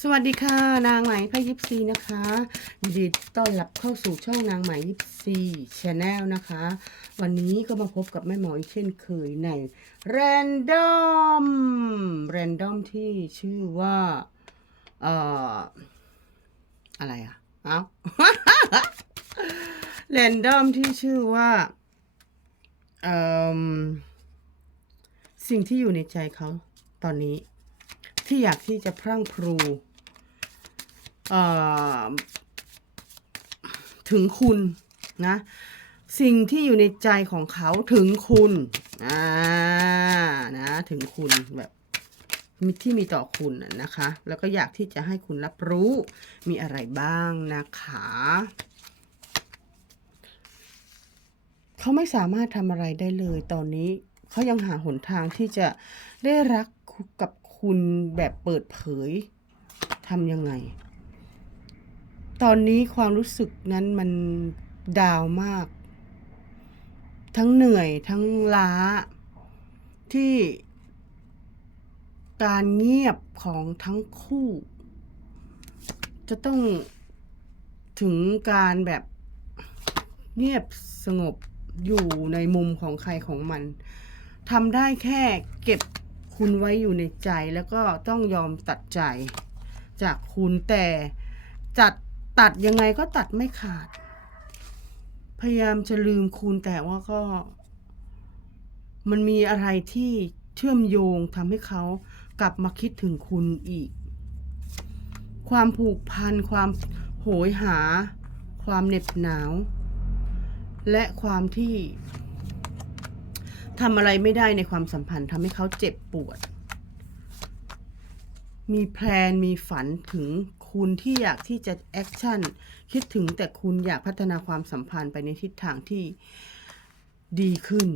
สวัสดีค่ะ นางไหมพระยิปซีนะคะยินดีต้อนรับเข้าสู่ช่องนางไหมยิปซีชาแนลนะคะ วันนี้ก็มาพบกับแม่หมออีกเช่นเคยใน Random Random ที่ชื่อว่าเอ่ออะไรอะเอ้า Random ที่ชื่อว่าเอ่อสิ่งที่อยู่ในใจเขาตอนนี้ ที่อยากที่จะพรั่งพรูถึงคุณนะสิ่งที่อยู่ในใจของเขาถึงคุณอ่านะถึงคุณแบบที่มีต่อคุณนะนะคะ แล้วก็อยากที่จะให้คุณรับรู้มีอะไรบ้างนะคะ เขาไม่สามารถทำอะไรได้เลยตอนนี้ เขายังหาหนทางที่จะได้รักกับ คุณแบบเปิดเผยทำยังไง ตอนนี้ความรู้สึกนั้นมันดาวมาก ทั้งเหนื่อยทั้งล้า ที่การเงียบของทั้งคู่ จะต้องถึงการแบบเงียบสงบอยู่ในมุมของใครของมันทำได้แค่เก็บ คุณไว้อยู่ในใจแล้วก็ต้องยอมตัดใจ จากคุณแต่จัดตัดยังไงก็ตัดไม่ขาด พยายามจะลืมคุณแต่ว่าก็ มันมีอะไรที่เชื่อมโยงทำให้เขากลับมาคิดถึงคุณอีก ความผูกพันความโหยหา ความเหน็บหนาว และความที่ ทำอะไรไม่ได้ในความสัมพันธ์ทำให้เขาเจ็บปวด มีแพลนมีฝันถึงคุณที่อยากที่จะแอคชั่นคิดถึงแต่คุณอยากพัฒนาความสัมพันธ์ไปในทิศทางที่ดีขึ้น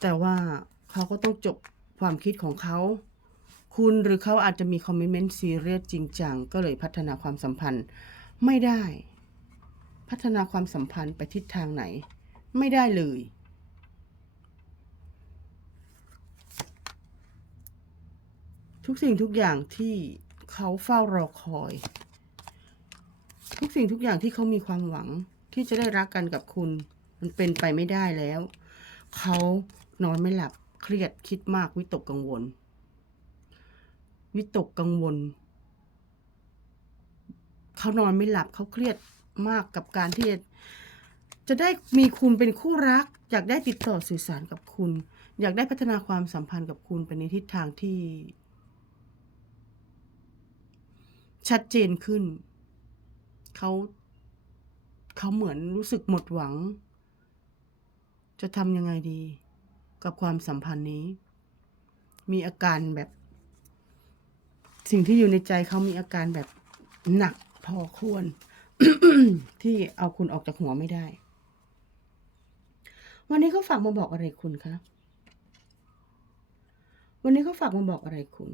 แต่ว่าเขาก็ต้องจบความคิดของเขา คุณหรือเขาอาจจะมีคอมมิเมนต์ซีเรียสจริงจังก็เลยพัฒนาความสัมพันธ์ไม่ได้ พัฒนาความสัมพันธ์ไปทิศทางไหน ไม่ได้เลย ทุกสิ่งทุกอย่างที่เขาเฝ้ารอคอย ทุกสิ่งทุกอย่างที่เขามีความหวังที่จะได้รักกันกับคุณ มันเป็นไปไม่ได้แล้ว เขานอนไม่หลับเครียดคิดมากวิตกกังวล วิตกกังวล เขานอนไม่หลับเขาเครียดมากกับการที่ จะได้มีคุณเป็นคู่รัก อยากได้ติดต่อสื่อสารกับคุณ อยากได้พัฒนาความสัมพันธ์กับคุณไปในทิศทางที่ ชัดเจนขึ้น เขาเขาเหมือนรู้สึกหมดหวัง จะทำยังไงดี กับความสัมพันธ์นี้ มีอาการแบบ สิ่งที่อยู่ในใจเขามีอาการแบบหนักพอควรที่เอาคุณออกจากหัวไม่ได้ วันนี้เขาฝากมาบอกอะไรคุณคะ วันนี้เขาฝากมาบอกอะไรคุณ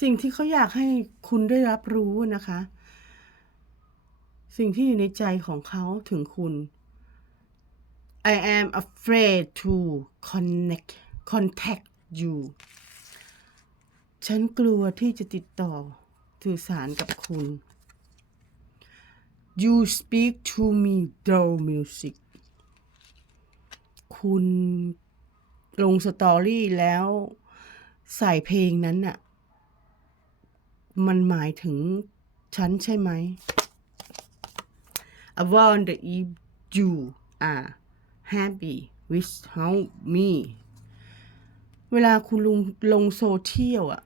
สิ่งที่เขาอยากให้คุณได้รับรู้นะคะ สิ่งที่อยู่ในใจของเขาถึงคุณ I am afraid to connect contact you ฉันกลัวที่จะติดต่อสื่อสารกับคุณ You speak to me through music คุณลงสตอรี่แล้วใส่เพลงนั้นน่ะมันหมายถึงฉันใช่ไหม I wonder if you are happy without me เวลาคุณลงลงโซเชียลอะ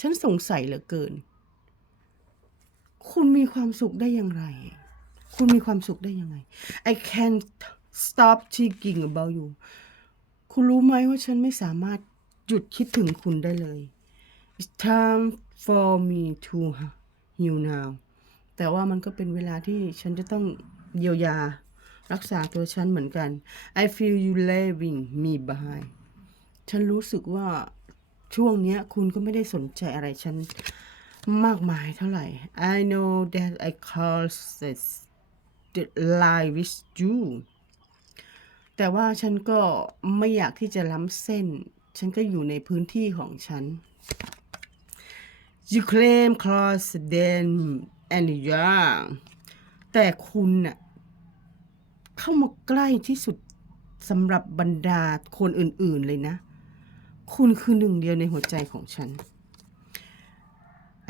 ฉันสงสัยเหลือเกิน คุณมีความสุขได้อย่างไร คุณมีความสุขได้ยังไง I can't stop thinking about you คุณรู้ไหมว่าฉันไม่สามารถหยุดคิดถึงคุณได้เลย It's time for me to heal now แต่ว่ามันก็เป็นเวลาที่ฉันจะต้องเยียวยารักษาตัวฉันเหมือนกัน I feel you leaving me behind ฉันรู้สึกว่า ช่วงเนี้ยคุณก็ไม่ได้สนใจอะไรฉันมากมายเท่าไหร่ I know that I crossed the lie with you แต่ว่าฉันก็ไม่อยากที่จะล้ำเส้น ฉันก็อยู่ในพื้นที่ของฉัน You claim cross them and young แต่คุณน่ะเข้ามาใกล้ที่สุดสำหรับบรรดาคนอื่น ๆ เลยนะ คุณคือหนึ่งเดียวในหัวใจของฉัน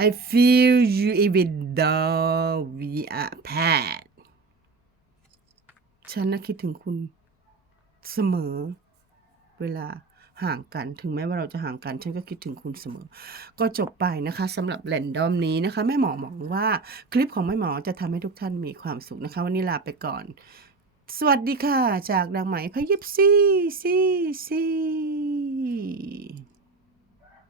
I feel you even though we are apart ฉันนะคิดถึงคุณเสมอ เวลาห่างกันถึงแม้ว่าเราจะห่างกัน ฉันก็คิดถึงคุณเสมอ ก็จบไปนะคะสำหรับแรนดอมนี้นะคะ แม่หมอหวังว่าคลิปของแม่หมอจะทำให้ทุกท่านมีความสุขนะคะ วันนี้ลาไปก่อน สวัสดีค่ะ จากดังไหมพยิบซี่ซี่ซี่